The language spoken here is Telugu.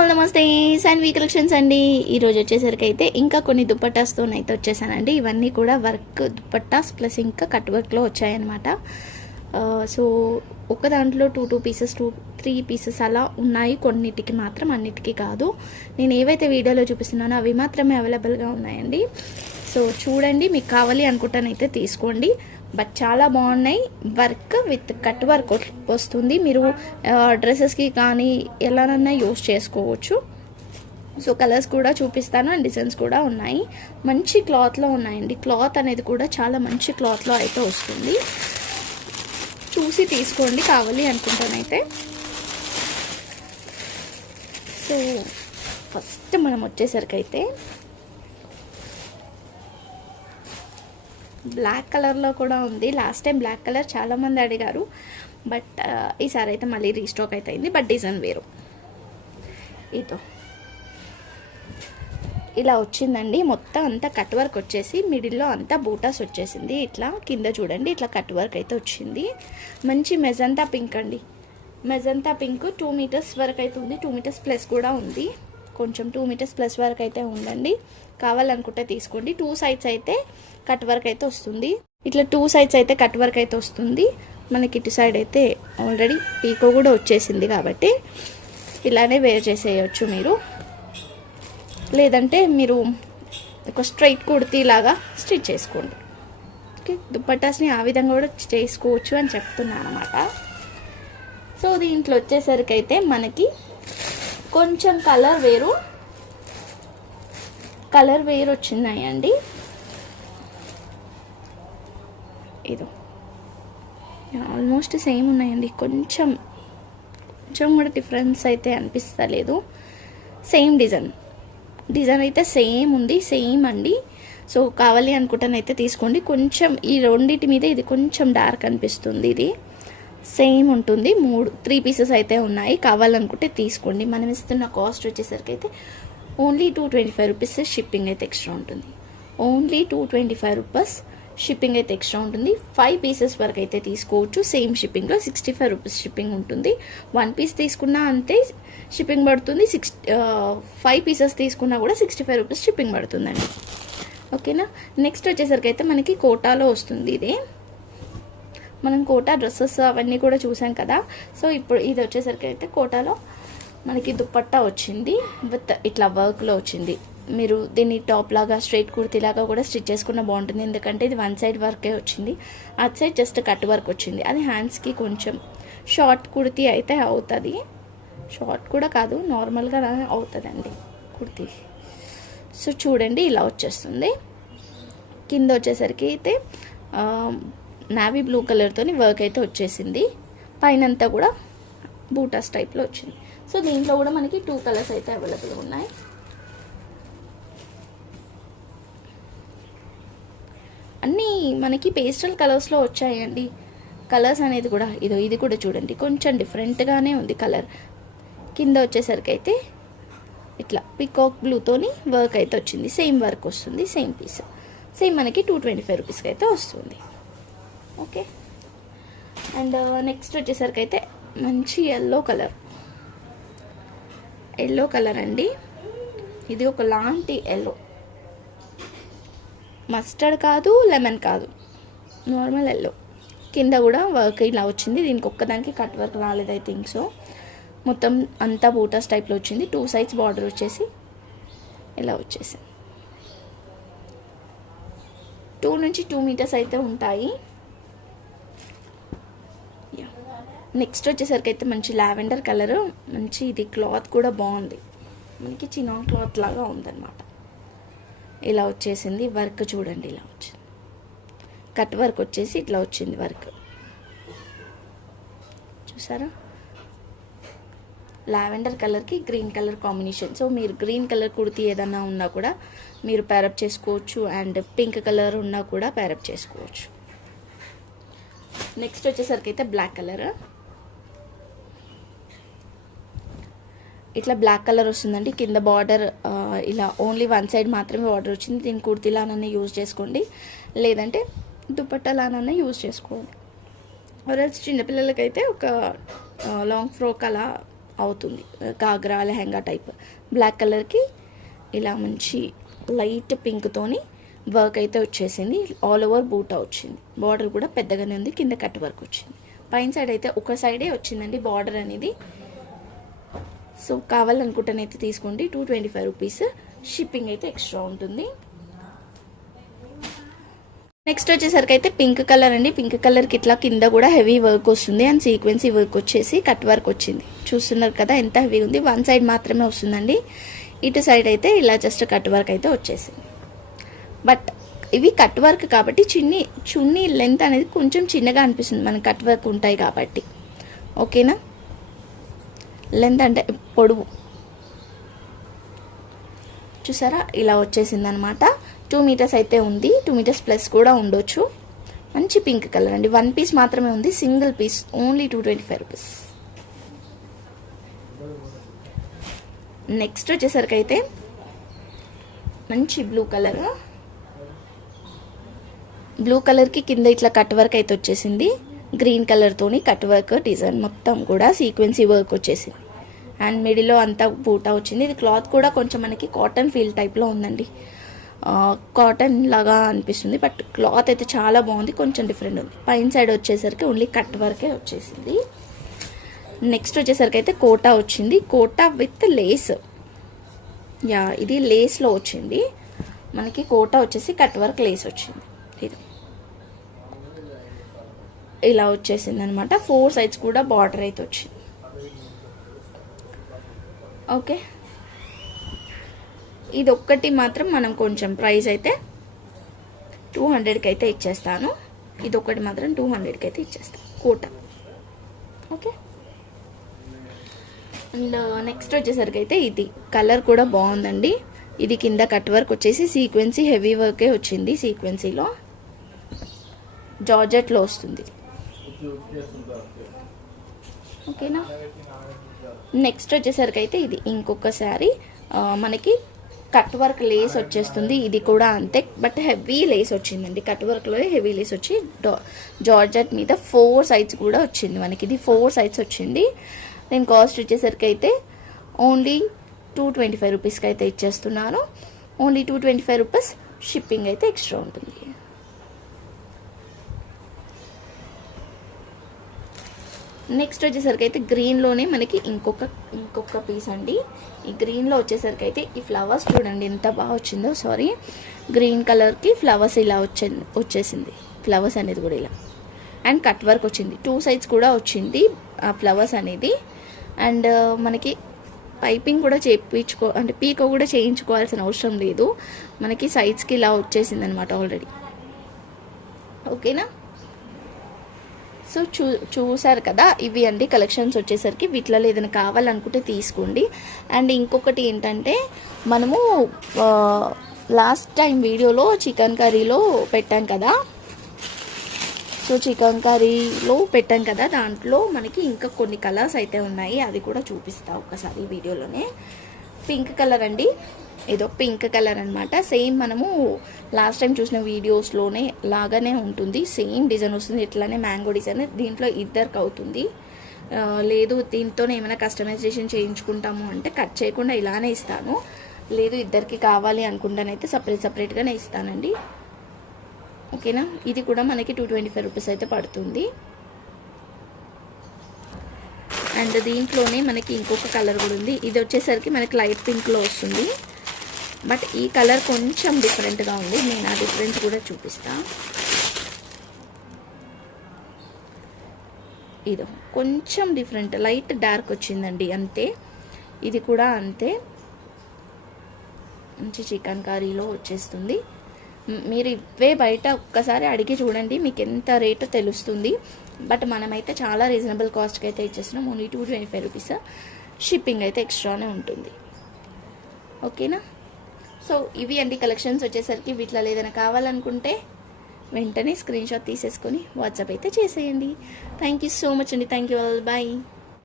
ఆల్ నమస్తే. అండ్ వీ కలెక్షన్స్ అండి. ఈరోజు వచ్చేసరికి అయితే ఇంకా కొన్ని దుప్పట్టాస్తో అయితే వచ్చేసానండి. ఇవన్నీ కూడా వర్క్ దుప్పట్టాస్ ప్లస్ ఇంకా కట్ వర్క్లో వచ్చాయన్నమాట. సో ఒక దాంట్లో two two pieces two three pieces అలా ఉన్నాయి. కొన్నిటికి మాత్రం అన్నిటికీ కాదు. నేను ఏవైతే వీడియోలో చూపిస్తున్నానో అవి మాత్రమే అవైలబుల్గా ఉన్నాయండి. సో చూడండి మీకు కావాలి అనుకుంటానైతే తీసుకోండి. బట్ చాలా బాగున్నాయి. వర్క్ విత్ కట్ వర్క్ వస్తుంది. మీరు డ్రెస్సెస్కి కానీ ఎలానన్నా యూస్ చేసుకోవచ్చు. సో కలర్స్ కూడా చూపిస్తాను అండ్ డిజైన్స్ కూడా ఉన్నాయి. మంచి క్లాత్లో ఉన్నాయండి. క్లాత్ అనేది కూడా చాలా మంచి క్లాత్లో అయితే వస్తుంది. చూసి తీసుకోండి కావాలి అనుకుంటానైతే సో ఫస్ట్ మనం వచ్చేసరికి అయితే బ్లాక్ కలర్లో కూడా ఉంది. లాస్ట్ టైం బ్లాక్ కలర్ చాలామంది అడిగారు. బట్ ఈసారి అయితే మళ్ళీ రీస్టాక్ అయితే అయింది. బట్ డిజైన్ వేరు. ఇదో. ఇలా వచ్చిందండి. మొత్తం అంతా కట్ వర్క్ వచ్చేసి మిడిల్లో అంతా బూటాస్ వచ్చేసింది. ఇట్లా కింద చూడండి. ఇట్లా కట్ వర్క్ అయితే వచ్చింది. మంచి మెజంతా పింక్ అండి. మెజంతా పింక్ టూ మీటర్స్ వరకు అయితే ఉంది. టూ మీటర్స్ ప్లస్ కూడా ఉంది. కొంచెం టూ మీటర్స్ ప్లస్ వరకు అయితే ఉందండి కావాలనుకుంటే తీసుకోండి. టూ సైడ్స్ అయితే కట్ వర్క్ అయితే వస్తుంది. ఇట్లా టూ సైడ్స్ అయితే కట్ వర్క్ అయితే వస్తుంది. మనకి ఇటు సైడ్ అయితే ఆల్రెడీ పీకో కూడా వచ్చేసింది కాబట్టి ఇలానే వేర్ చేసేయచ్చు మీరు. లేదంటే మీరు ఒక స్ట్రైట్ కుర్తీలాగా స్టిచ్ చేసుకోండి. ఓకే దుప్పటాస్ని ఆ విధంగా కూడా చేసుకోవచ్చు అని చెప్తున్నాను అనమాట సో దీంట్లో వచ్చేసరికి అయితే మనకి కొంచెం కలర్ వేరు. కలర్ వేరు వచ్చినాయండి ఇదో. ఆల్మోస్ట్ సేమ్ ఉన్నాయండి. కొంచెం కొంచెం కూడా డిఫరెన్స్ అయితే అనిపిస్తలేదు. Same design. డిజైన్ అయితే సేమ్ ఉంది సేమ్ అండి. సో కావాలి అనుకుంటానైతే తీసుకోండి. కొంచెం ఈ రెండింటి మీద ఇది కొంచెం డార్క్ అనిపిస్తుంది ఇది. సేమ్ ఉంటుంది. మూడు త్రీ పీసెస్ అయితే ఉన్నాయి. కావాలనుకుంటే తీసుకోండి. మనం ఇస్తున్న కాస్ట్ వచ్చేసరికి అయితే only two twenty five rupees shipping అయితే ఎక్స్ట్రా ఉంటుంది. Only two twenty five rupees shipping అయితే ఎక్స్ట్రా ఉంటుంది. ఫైవ్ పీసెస్ వరకు అయితే తీసుకోవచ్చు. సేమ్ షిప్పింగ్లో సిక్స్టీ ఫైవ్ రూపీస్ షిప్పింగ్ ఉంటుంది. వన్ పీస్ తీసుకున్నా అంతే షిప్పింగ్ పడుతుంది. సిక్స్ ఫైవ్ పీసెస్ తీసుకున్నా కూడా సిక్స్టీ ఫైవ్ రూపీస్ షిప్పింగ్ పడుతుందండి. ఓకేనా? నెక్స్ట్ వచ్చేసరికి అయితే మనకి కోటాలో వస్తుంది ఇది. మనం కోటా డ్రెస్సెస్ అవన్నీ కూడా చూసాం కదా. సో ఇప్పుడు ఇది వచ్చేసరికి అయితే కోటాలో మనకి దుప్పట్టా వచ్చింది. విత్ ఇట్లా వర్క్లో వచ్చింది. మీరు దీన్ని టాప్ లాగా స్ట్రైట్ కుర్తీ లాగా కూడా స్టిచ్ చేసుకున్న బాగుంటుంది. ఎందుకంటే ఇది వన్ సైడ్ వర్కే వచ్చింది. అటు సైడ్ జస్ట్ కట్ వర్క్ వచ్చింది. అది హ్యాండ్స్కి కొంచెం షార్ట్ కుర్తీ అయితే అవుతుంది. షార్ట్ కూడా కాదు నార్మల్గా అవుతుందండి కుర్తీ. సో చూడండి ఇలా వచ్చేస్తుంది. కింద వచ్చేసరికి అయితే నావీ బ్లూ కలర్తోని వర్క్ అయితే వచ్చేసింది. పైన అంతా కూడా బూటాస్ టైప్లో వచ్చింది. సో దీంట్లో కూడా మనకి టూ కలర్స్ అయితే అవైలబుల్ ఉన్నాయి. అన్నీ మనకి పేస్టల్ కలర్స్లో వచ్చాయండి. కలర్స్ అనేది కూడా ఇదో ఇది కూడా చూడండి. కొంచెం డిఫరెంట్గానే ఉంది కలర్ కింద వచ్చేసరికి అయితే ఇట్లా పికాక్ బ్లూతోని వర్క్ అయితే వచ్చింది. సేమ్ వర్క్ వస్తుంది సేమ్ పీస్ సేమ్ మనకి టూ ట్వంటీ ఫైవ్ రూపీస్కి అయితే వస్తుంది. ఓకే. అండ్ నెక్స్ట్ వచ్చేసరికి అయితే మంచి ఎల్లో కలర్ ఎల్లో కలర్ అండి. ఇది ఒక లాంటి ఎల్లో మస్టర్డ్ కాదు లెమన్ కాదు. నార్మల్ ఎల్లో కింద కూడా వర్క్ ఇలా వచ్చింది. దీనికి ఒక్కదానికి కట్ వర్క్ రాలేదు ఐ థింక్ సో మొత్తం అంతా బూటాస్ టైప్లో వచ్చింది. టూ సైడ్స్ బార్డర్ వచ్చేసి ఇలా వచ్చేసింది. టూ నుంచి టూ మీటర్స్ అయితే ఉంటాయి. నెక్స్ట్ వచ్చేసరికి అయితే మంచి లావెండర్ కలర్ మంచి ఇది క్లాత్ కూడా బాగుంది. మనకి చిన్న క్లాత్ లాగా ఉందన్నమాట. ఇలా వచ్చేసింది వర్క్ చూడండి ఇలా వచ్చింది. కట్ వర్క్ వచ్చేసి ఇట్లా వచ్చింది వర్క్. చూసారా? లావెండర్ కలర్కి గ్రీన్ కలర్ కాంబినేషన్. సో మీరు గ్రీన్ కలర్ కుర్తీ ఏదన్నా ఉన్నా కూడా మీరు ప్యారప్ చేసుకోవచ్చు అండ్ పింక్ కలర్ ఉన్నా కూడా ప్యారప్ చేసుకోవచ్చు. నెక్స్ట్ వచ్చేసరికి అయితే బ్లాక్ కలర్. ఇట్లా బ్లాక్ కలర్ వస్తుందండి. కింద బార్డర్ ఇలా ఓన్లీ వన్ సైడ్ మాత్రమే బార్డర్ వచ్చింది. దీని కుర్తిలాననే యూజ్ చేసుకోండి. లేదంటే దుపట్టాలానన్నా యూజ్ చేసుకోండి. ఆర్ఎల్స్ చిన్నపిల్లలకైతే ఒక లాంగ్ ఫ్రోక్ అలా అవుతుంది. కాగ్రా లెహంగా టైప్. బ్లాక్ కలర్కి ఇలా మంచి లైట్ పింక్తోని వర్క్ అయితే వచ్చేసింది. ఆల్ ఓవర్ బూటా వచ్చింది. బార్డర్ కూడా పెద్దగానే ఉంది. కింద కట్ వర్క్ వచ్చింది. పైన సైడ్ అయితే ఒక సైడే వచ్చిందండి బార్డర్ అనేది. సో కావాలనుకుంటానైతే తీసుకోండి. Two twenty five rupees shipping అయితే ఎక్స్ట్రా ఉంటుంది. నెక్స్ట్ వచ్చేసరికి అయితే పింక్ కలర్ అండి. పింక్ కలర్కి ఇట్లా కింద కూడా హెవీ వర్క్ వస్తుంది. అండ్ సీక్వెన్సీ వర్క్ వచ్చేసి కట్ వర్క్ వచ్చింది. చూస్తున్నారు కదా ఎంత హెవీ ఉంది. వన్ సైడ్ మాత్రమే వస్తుందండి. ఇటు సైడ్ అయితే ఇలా జస్ట్ కట్ వర్క్ అయితే వచ్చేసింది. బట్ ఇవి కట్ వర్క్ కాబట్టి చిన్ని చున్నీ లెంత్ అనేది కొంచెం చిన్నగా అనిపిస్తుంది. మనకి కట్ వర్క్ ఉంటాయి కాబట్టి. ఓకేనా లెంత్ అంటే పొడవు చూసారా? ఇలా వచ్చేసింది అనమాట టూ మీటర్స్ అయితే ఉంది. టూ మీటర్స్ ప్లస్ కూడా ఉండొచ్చు. మంచి పింక్ కలర్ అండి. వన్ పీస్ మాత్రమే ఉంది. Single piece. Only two twenty five rupees. Next వచ్చేసరికి అయితే మంచి బ్లూ కలర్. బ్లూ కలర్కి కింద ఇట్లా కట్ వర్క్ అయితే వచ్చేసింది. గ్రీన్ కలర్తోని కట్ వర్క్ డిజైన్ మొత్తం కూడా సీక్వెన్సీ వర్క్ వచ్చేసింది. అండ్ మిడిల్లో అంతా బూటా వచ్చింది. ఇది క్లాత్ కూడా కొంచెం మనకి కాటన్ ఫీల్ టైప్లో ఉందండి. కాటన్ లాగా అనిపిస్తుంది. బట్ క్లాత్ అయితే చాలా బాగుంది. కొంచెం డిఫరెంట్ ఉంది. పైన సైడ్ వచ్చేసరికి ఓన్లీ కట్ వర్కే వచ్చేసింది. నెక్స్ట్ వచ్చేసరికి అయితే కోటా వచ్చింది. Quota with lace. యా ఇది లేస్లో వచ్చింది. మనకి కోటా వచ్చేసి కట్ వర్క్ లేస్ వచ్చింది. ఇది. ఇలా వచ్చేసింది అనమాట ఫోర్ సైడ్స్ కూడా బార్డర్ అయితే వచ్చింది. ఓకే ఇది ఒక్కటి మాత్రం మనం కొంచెం ప్రైస్ అయితే టూ హండ్రెడ్కి అయితే ఇచ్చేస్తాను. ఇది ఒకటి మాత్రం టూ హండ్రెడ్కి అయితే ఇచ్చేస్తాను. కోట ఓకే అండ్ నెక్స్ట్ వచ్చేసరికి అయితే ఇది. కలర్ కూడా బాగుందండి. ఇది కింద కట్ వర్క్ వచ్చేసి సీక్వెన్సీ హెవీ వర్కే వచ్చింది సీక్వెన్సీలో జార్జెట్లో వస్తుంది. ఓకేనా? నెక్స్ట్ వచ్చేసరికి అయితే ఇది ఇంకొక శారీ. మనకి కట్ వర్క్ లేస్ వచ్చేస్తుంది. ఇది కూడా అంతే. బట్ హెవీ లేస్ వచ్చిందండి. కట్ వర్క్లో హెవీ లేస్ వచ్చి జార్జెట్ మీద ఫోర్ సైడ్స్ కూడా వచ్చింది మనకి. ఇది ఫోర్ సైడ్స్ వచ్చింది. నేను కాస్ట్ వచ్చేసరికి అయితే ఓన్లీ టూ ట్వంటీ ఫైవ్ రూపీస్కి అయితే ఇచ్చేస్తున్నాను. Only two twenty five rupees shipping అయితే ఎక్స్ట్రా ఉంటుంది. నెక్స్ట్ వచ్చేసరికి అయితే గ్రీన్లోనే మనకి ఇంకొక ఇంకొక పీస్ అండి. ఈ గ్రీన్లో వచ్చేసరికి అయితే ఈ ఫ్లవర్స్ చూడండి ఎంత బాగా వచ్చిందో సారీ గ్రీన్ కలర్కి ఫ్లవర్స్ ఇలా వచ్చే వచ్చేసింది. ఫ్లవర్స్ అనేది కూడా ఇలా. అండ్ కట్ వర్క్ వచ్చింది. టూ సైడ్స్ కూడా వచ్చింది ఆ ఫ్లవర్స్ అనేది. అండ్ uh, మనకి పైపింగ్ కూడా చేయించుకో అంటే పీకో కూడా చేయించుకోవాల్సిన అవసరం లేదు. మనకి సైడ్స్కి ఇలా వచ్చేసింది అనమాట ఆల్రెడీ ఓకేనా సో చూ చూసారు కదా? ఇవి అండి కలెక్షన్స్ వచ్చేసరికి. వీటిలో ఏదైనా కావాలనుకుంటే తీసుకోండి. అండ్ ఇంకొకటి ఏంటంటే మనము లాస్ట్ టైం వీడియోలో చికెన్ కర్రీలో పెట్టాం కదా? సో చికెన్ కర్రీలో పెట్టాం కదా? దాంట్లో మనకి ఇంకా కొన్ని కలర్స్ అయితే ఉన్నాయి. అది కూడా చూపిస్తా ఒకసారి వీడియోలోనే. పింక్ కలర్ అండి. ఏదో పింక్ కలర్ అనమాట సేమ్ మనము లాస్ట్ టైం చూసిన వీడియోస్లోనే లాగానే ఉంటుంది. సేమ్ డిజైన్ వస్తుంది. ఇట్లానే మ్యాంగో డిజైన్. దీంట్లో ఇద్దరికి అవుతుంది. లేదు దీంతో ఏమైనా కస్టమైజేషన్ చేయించుకుంటాము అంటే కట్ చేయకుండా ఇలానే ఇస్తాను. లేదు ఇద్దరికి కావాలి అనుకుంటానైతే సపరేట్ సపరేట్గానే ఇస్తానండి. ఓకేనా? ఇది కూడా మనకి టూ ట్వంటీ ఫైవ్ రూపీస్ అయితే పడుతుంది. అండ్ దీంట్లోనే మనకి ఇంకొక కలర్ కూడా ఉంది. ఇది వచ్చేసరికి మనకి లైట్ పింక్లో వస్తుంది. బట్ ఈ కలర్ కొంచెం డిఫరెంట్గా ఉంది. నేను ఆ డిఫరెన్స్ కూడా చూపిస్తా. ఇదో కొంచెం డిఫరెంట్ లైట్ డార్క్ వచ్చిందండి అంతే. ఇది కూడా అంతే. మంచి చికెన్ కర్రీలో వచ్చేస్తుంది. మీరు ఇవే బయట ఒక్కసారి అడిగి చూడండి మీకు ఎంత రేటు తెలుస్తుంది. బట్ మనమైతే చాలా రీజనబుల్ కాస్ట్కి అయితే ఇచ్చేస్తున్నాం. Only two twenty five rupees. Shipping అయితే ఎక్స్ట్రానే ఉంటుంది. ఓకేనా? సో ఇవి అండి కలెక్షన్స్ వచ్చేసరికి వీటిలో ఏదైనా కావాలనుకుంటే వెంటనే స్క్రీన్షాట్ తీసేసుకొని వాట్సాప్ అయితే చేసేయండి. థ్యాంక్ యూ సో మచ్ అండి. Thank you all. బాయ్.